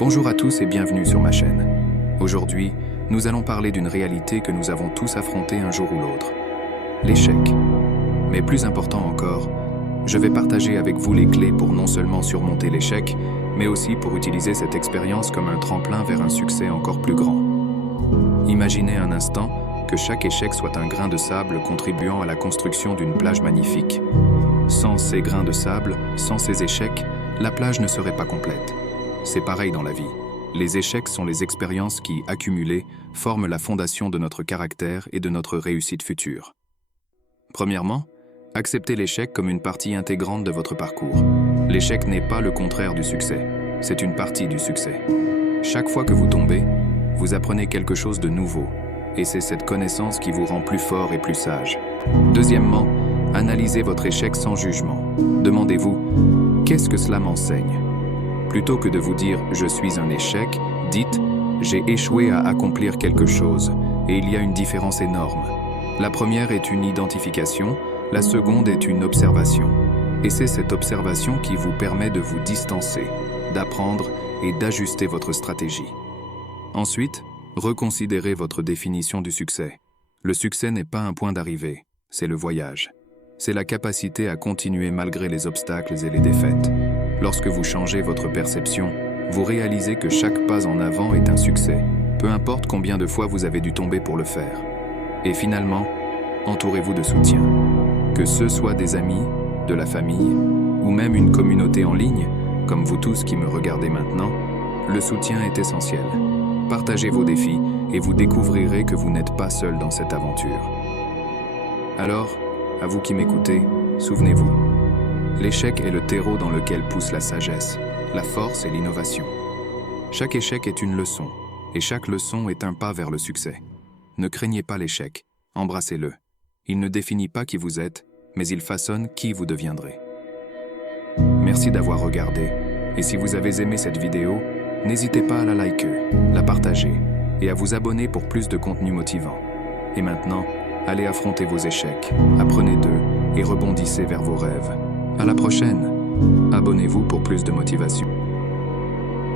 Bonjour à tous et bienvenue sur ma chaîne. Aujourd'hui, nous allons parler d'une réalité que nous avons tous affrontée un jour ou l'autre. L'échec. Mais plus important encore, je vais partager avec vous les clés pour non seulement surmonter l'échec, mais aussi pour utiliser cette expérience comme un tremplin vers un succès encore plus grand. Imaginez un instant que chaque échec soit un grain de sable contribuant à la construction d'une plage magnifique. Sans ces grains de sable, sans ces échecs, la plage ne serait pas complète. C'est pareil dans la vie. Les échecs sont les expériences qui, accumulées, forment la fondation de notre caractère et de notre réussite future. Premièrement, acceptez l'échec comme une partie intégrante de votre parcours. L'échec n'est pas le contraire du succès, c'est une partie du succès. Chaque fois que vous tombez, vous apprenez quelque chose de nouveau, et c'est cette connaissance qui vous rend plus fort et plus sage. Deuxièmement, analysez votre échec sans jugement. Demandez-vous, qu'est-ce que cela m'enseigne ? Plutôt que de vous dire « je suis un échec », dites « j'ai échoué à accomplir quelque chose » et il y a une différence énorme. La première est une identification, la seconde est une observation. Et c'est cette observation qui vous permet de vous distancer, d'apprendre et d'ajuster votre stratégie. Ensuite, reconsidérez votre définition du succès. Le succès n'est pas un point d'arrivée, c'est le voyage. C'est la capacité à continuer malgré les obstacles et les défaites. Lorsque vous changez votre perception, vous réalisez que chaque pas en avant est un succès, peu importe combien de fois vous avez dû tomber pour le faire. Et finalement, entourez-vous de soutien. Que ce soit des amis, de la famille, ou même une communauté en ligne, comme vous tous qui me regardez maintenant, le soutien est essentiel. Partagez vos défis et vous découvrirez que vous n'êtes pas seul dans cette aventure. Alors, à vous qui m'écoutez, souvenez-vous, l'échec est le terreau dans lequel pousse la sagesse, la force et l'innovation. Chaque échec est une leçon, et chaque leçon est un pas vers le succès. Ne craignez pas l'échec, embrassez-le. Il ne définit pas qui vous êtes, mais il façonne qui vous deviendrez. Merci d'avoir regardé, et si vous avez aimé cette vidéo, n'hésitez pas à la liker, la partager, et à vous abonner pour plus de contenu motivant. Et maintenant, allez affronter vos échecs, apprenez d'eux, et rebondissez vers vos rêves. À la prochaine. Abonnez-vous pour plus de motivation.